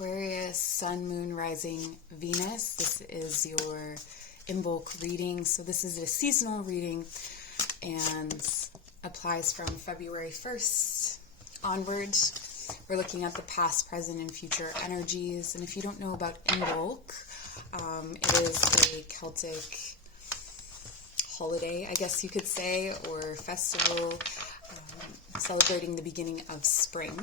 Aquarius Sun, Moon, Rising, Venus. This is your Imbolc reading. So this is a seasonal reading and applies from February 1st onward. We're looking at the past, present, and future energies. And if you don't know about Imbolc, it is a Celtic holiday, I guess you could say, or festival celebrating the beginning of spring.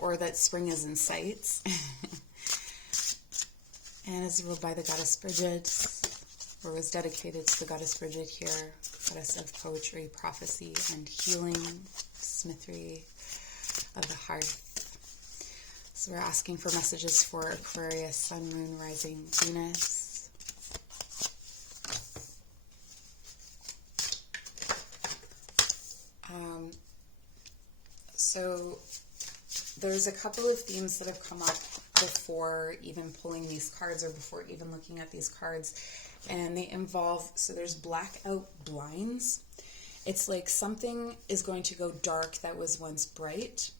Or that spring is in sight. And is ruled by the goddess Bridget, or was dedicated to the goddess Bridget here, goddess of poetry, prophecy, and healing, smithery of the heart. So we're asking for messages for Aquarius, Sun, Moon, Rising, Venus. So there's a couple of themes that have come up before even pulling these cards or before even looking at these cards, and they involve, so there's blackout blinds. It's like something is going to go dark that was once bright,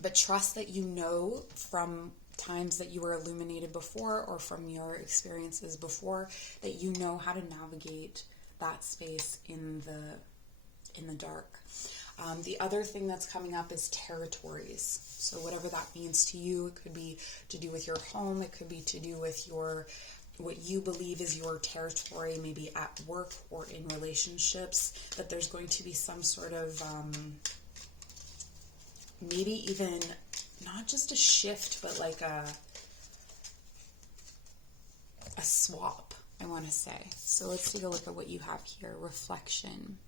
but trust that you know from times that you were illuminated before or from your experiences before that you know how to navigate that space in the dark. The other thing that's coming up is territories. So whatever that means to you, it could be to do with your home, it could be to do with what you believe is your territory, maybe at work or in relationships, that there's going to be some sort of, maybe even not just a shift, but like a swap, I want to say. So let's take a look at what you have here. Reflection.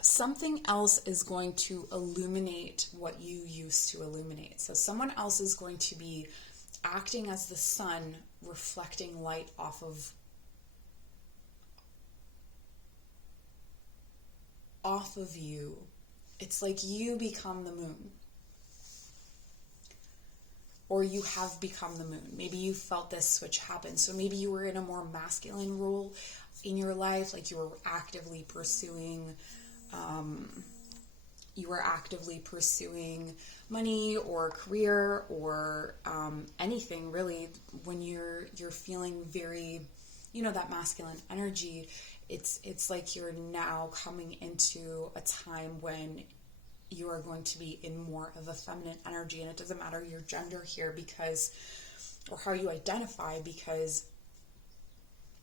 Something else is going to illuminate what you used to illuminate. So someone else is going to be acting as the sun, reflecting light off of you. It's like you become the moon. Or you have become the moon. Maybe you felt this switch happen. So maybe you were in a more masculine role in your life, like you were actively pursuing money or career or anything really. When you're feeling very, that masculine energy, it's like you're now coming into a time when you are going to be in more of a feminine energy. And it doesn't matter your gender here or how you identify, because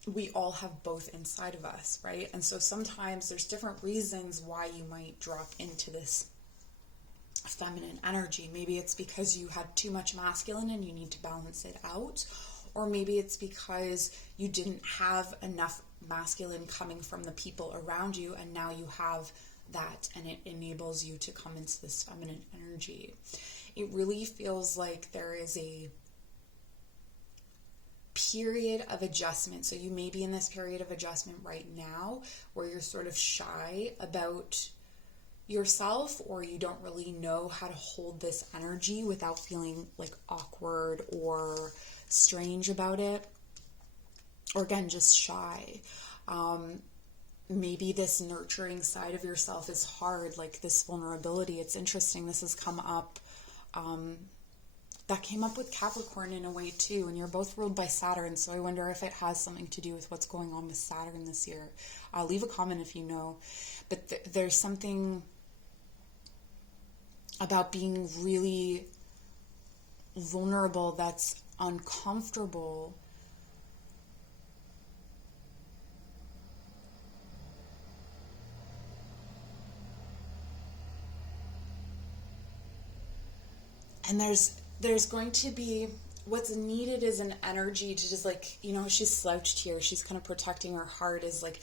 we all have both inside of us, right? And so sometimes there's different reasons why you might drop into this feminine energy. Maybe it's because you had too much masculine and you need to balance it out. Or maybe it's because you didn't have enough masculine coming from the people around you, and now you have that, and it enables you to come into this feminine energy. It really feels like there is a period of adjustment. So you may be in this period of adjustment right now where you're sort of shy about yourself, or you don't really know how to hold this energy without feeling like awkward or strange about it, or again, just shy. Maybe this nurturing side of yourself is hard, like this vulnerability. It's interesting, this has come up, that came up with Capricorn in a way too, and you're both ruled by Saturn, so I wonder if it has something to do with what's going on with Saturn this year. Leave a comment if you know, but there's something about being really vulnerable that's uncomfortable. And there's going to be, what's needed is an energy to just like, she's slouched here. She's kind of protecting her heart, is like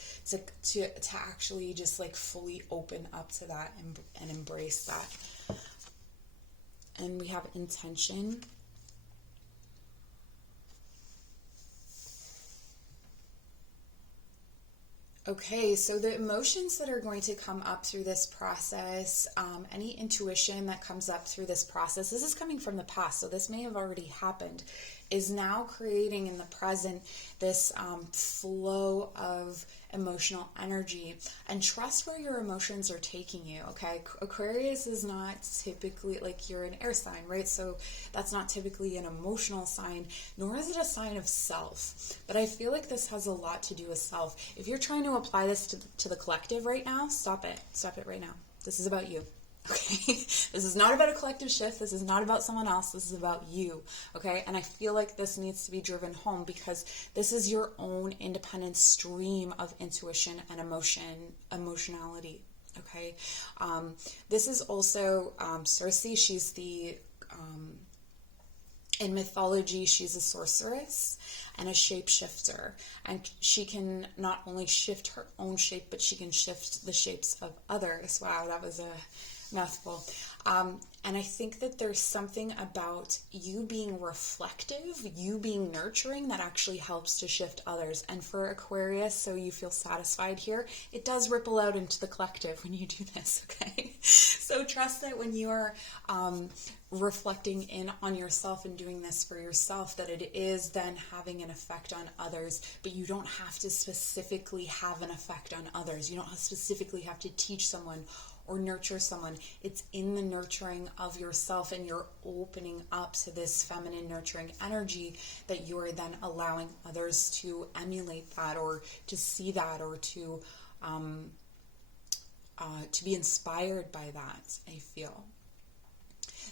to actually just like fully open up to that and embrace that. And we have intention. Okay, so the emotions that are going to come up through this process, any intuition that comes up through this process, this is coming from the past, so this may have already happened, is now creating in the present this flow of emotional energy. And trust where your emotions are taking you, okay? Aquarius is not typically, like, you're an air sign, right? So that's not typically an emotional sign, nor is it a sign of self. But I feel like this has a lot to do with self. If you're trying to apply this to the collective right now, stop it. Stop it right now. This is about you. Okay, this is not about a collective shift. This is not about someone else. This is about you. Okay, and I feel like this needs to be driven home because this is your own independent stream of intuition and emotionality. Okay, this is also Circe. She's the in mythology, she's a sorceress and a shapeshifter, and she can not only shift her own shape, but she can shift the shapes of others. Wow, that was a mouthful. And I think that there's something about you being reflective, you being nurturing, that actually helps to shift others. And for Aquarius, so you feel satisfied here, it does ripple out into the collective when you do this, okay? So trust that when you are reflecting in on yourself and doing this for yourself, that it is then having an effect on others, but you don't have to specifically have an effect on others. You don't specifically have to teach someone or nurture someone. It's in the nurturing of yourself, and you're opening up to this feminine nurturing energy that you're then allowing others to emulate that, or to see that, or to be inspired by that. I feel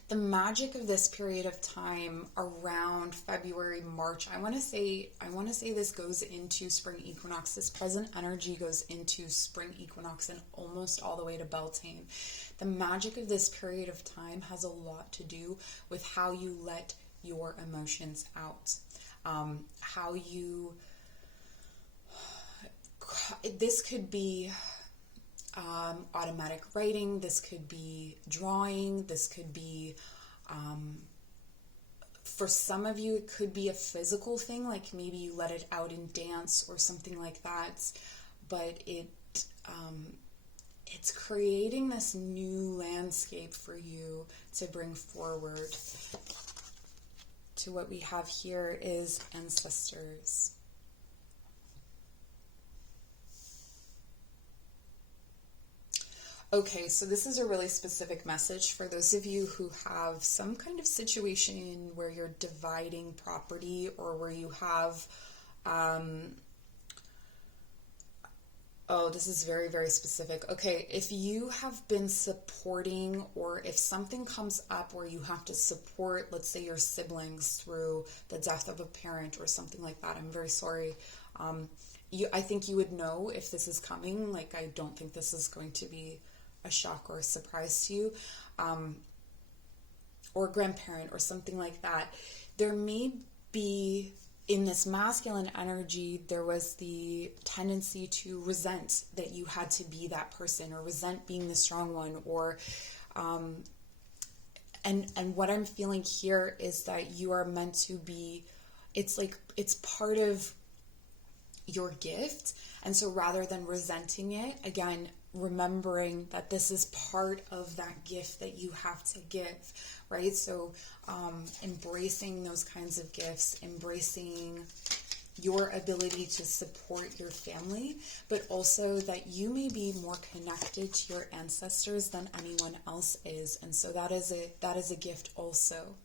the magic of this period of time around February, March, I want to say this goes into spring equinox. This present energy goes into spring equinox and almost all the way to Beltane. The magic of this period of time has a lot to do with how you let your emotions out. This could be automatic writing, this could be drawing, this could be, for some of you, it could be a physical thing, like maybe you let it out in dance or something like that, but it's creating this new landscape for you to bring forward. To what we have here is ancestors. Okay, so this is a really specific message for those of you who have some kind of situation where you're dividing property, or where you have, this is very, very specific. Okay, if you have been supporting, or if something comes up where you have to support, let's say, your siblings through the death of a parent or something like that, I'm very sorry. I think you would know if this is coming. Like, I don't think this is going to be a shock or a surprise to you, or a grandparent or something like that. There may be, in this masculine energy, there was the tendency to resent that you had to be that person, or resent being the strong one, or and what I'm feeling here is that you are meant to be, it's like, it's part of your gift. And so rather than resenting it, again, remembering that this is part of that gift that you have to give, right? So embracing those kinds of gifts, embracing your ability to support your family, but also that you may be more connected to your ancestors than anyone else is. And so that is a gift also.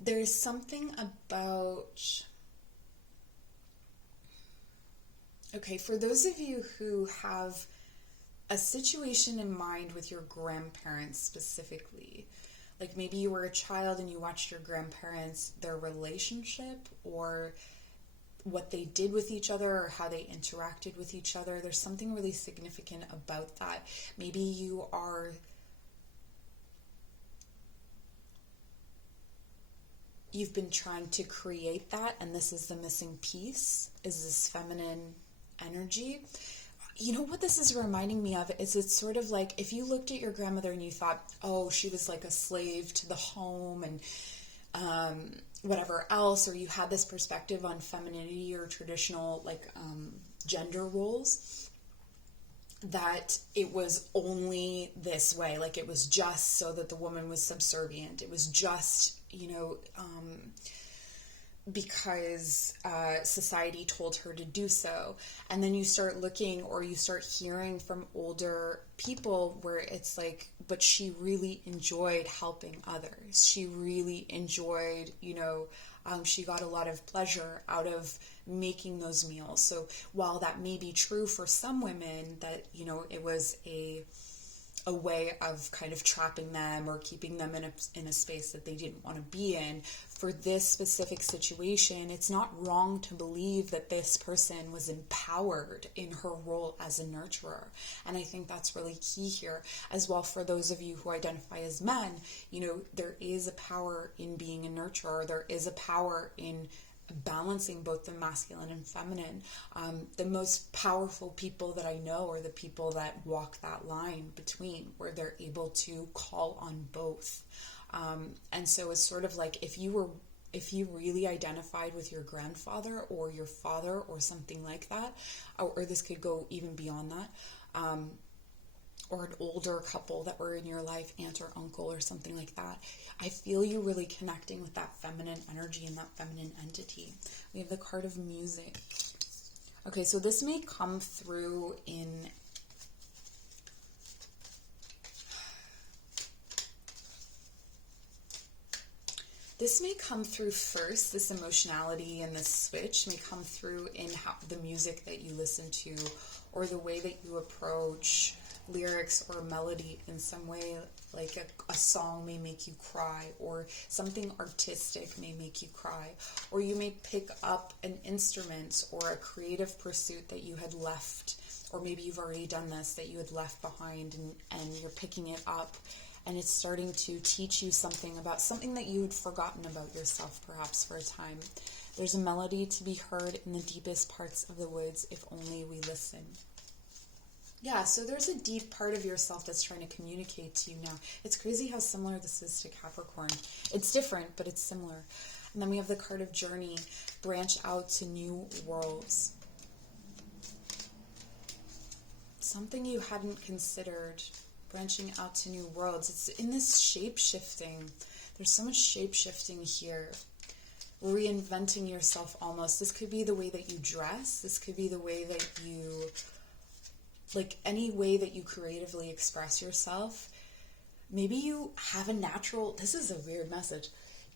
There is something about, okay, for those of you who have a situation in mind with your grandparents specifically, like maybe you were a child and you watched your grandparents, their relationship, or what they did with each other, or how they interacted with each other, there's something really significant about that. Maybe you've been trying to create that, and this is the missing piece, is this feminine energy. You know what this is reminding me of is, it's sort of like if you looked at your grandmother and you thought, oh, she was like a slave to the home and whatever else, or you had this perspective on femininity or traditional gender roles. that it was only this way. Like, it was just so that the woman was subservient. It was just, because society told her to do so. And then you start looking, or you start hearing from older people where it's like, but she really enjoyed helping others. She really enjoyed, she got a lot of pleasure out of making those meals. So while that may be true for some women, that, it was a way of kind of trapping them or keeping them in a space that they didn't want to be in. For this specific situation, it's not wrong to believe that this person was empowered in her role as a nurturer. And I think that's really key here as well. For those of you who identify as men, there is a power in being a nurturer. There is a power in balancing both the masculine and feminine. The most powerful people that I know are the people that walk that line between, where they're able to call on both. And so it's sort of like, if you really identified with your grandfather or your father or something like that, or this could go even beyond that, or an older couple that were in your life, aunt or uncle or something like that, I feel you really connecting with that feminine energy and that feminine entity. We have the card of music. Okay, so this may come through in... This may come through first, this emotionality and this switch may come through in the music that you listen to, or the way that you approach lyrics or melody in some way. Like a song may make you cry, or something artistic may make you cry, or you may pick up an instrument or a creative pursuit that you had left, or maybe you've already done this, that you had left behind, and you're picking it up, and it's starting to teach you something about something that you had forgotten about yourself, perhaps for a time. There's a melody to be heard in the deepest parts of the woods if only we listen. Yeah, so there's a deep part of yourself that's trying to communicate to you now. It's crazy how similar this is to Capricorn. It's different, but it's similar. And then we have the card of journey, branch out to new worlds. Something you hadn't considered, branching out to new worlds. It's in this shape-shifting. There's so much shape-shifting here. Reinventing yourself almost. This could be the way that you dress. This could be the way that you... like any way that you creatively express yourself. Maybe you have a natural, this is a weird message,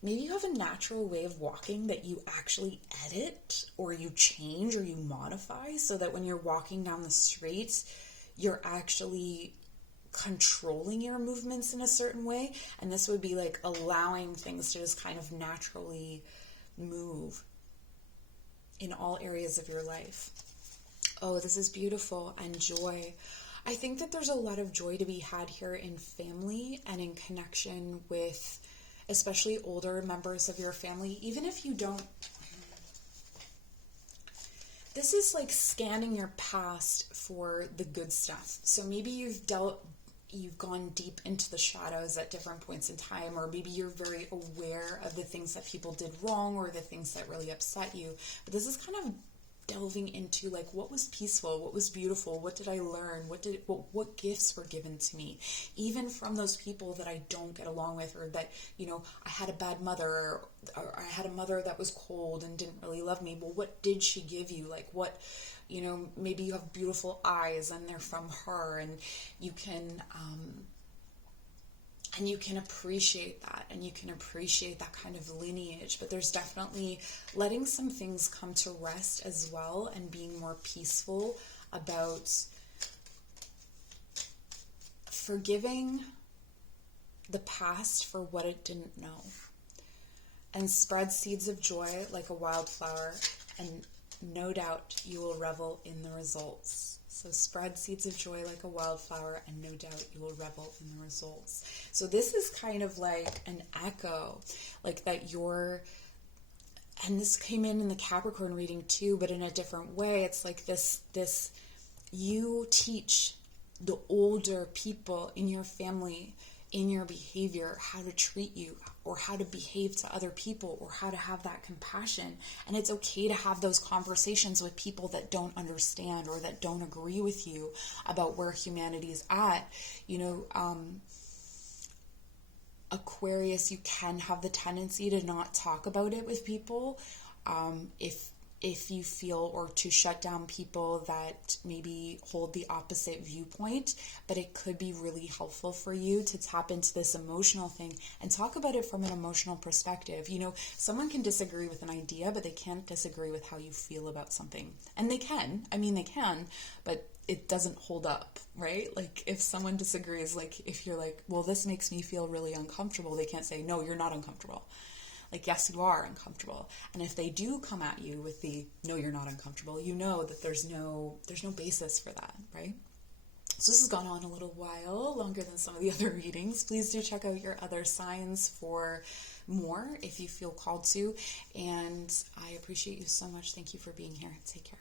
maybe you have a natural way of walking that you actually edit, or you change, or you modify, so that when you're walking down the street, you're actually controlling your movements in a certain way. And this would be like allowing things to just kind of naturally move in all areas of your life. Oh, this is beautiful. And joy. I think that there's a lot of joy to be had here in family and in connection with especially older members of your family. Even if you don't... This is like scanning your past for the good stuff. So maybe you've gone deep into the shadows at different points in time, or maybe you're very aware of the things that people did wrong or the things that really upset you. But this is kind of delving into like, what was peaceful, what was beautiful, what did I learn, what gifts were given to me, even from those people that I don't get along with, or that, I had a bad mother, or I had a mother that was cold and didn't really love me. Well, what did she give you? Like, what, maybe you have beautiful eyes and they're from her, and you can appreciate that, and you can appreciate that kind of lineage. But there's definitely letting some things come to rest as well, and being more peaceful about forgiving the past for what it didn't know, and spread seeds of joy like a wildflower, and no doubt you will revel in the results. So spread seeds of joy like a wildflower, and no doubt you will revel in the results. So this is kind of like an echo, like that and this came in the Capricorn reading too, but in a different way. It's like this, you teach the older people in your family in your behavior how to treat you or how to behave to other people or how to have that compassion. And it's okay to have those conversations with people that don't understand or that don't agree with you about where humanity is at. Aquarius, you can have the tendency to not talk about it with people if you feel, or to shut down people that maybe hold the opposite viewpoint. But it could be really helpful for you to tap into this emotional thing and talk about it from an emotional perspective. Someone can disagree with an idea, but they can't disagree with how you feel about something. And they can, but it doesn't hold up, right? Like if someone disagrees, like if you're like, well, this makes me feel really uncomfortable, they can't say, no, you're not uncomfortable. Like, yes, you are uncomfortable. And if they do come at you with the, no, you're not uncomfortable, you know that there's no basis for that, right? So this has gone on a little while, longer than some of the other readings. Please do check out your other signs for more if you feel called to. And I appreciate you so much. Thank you for being here. Take care.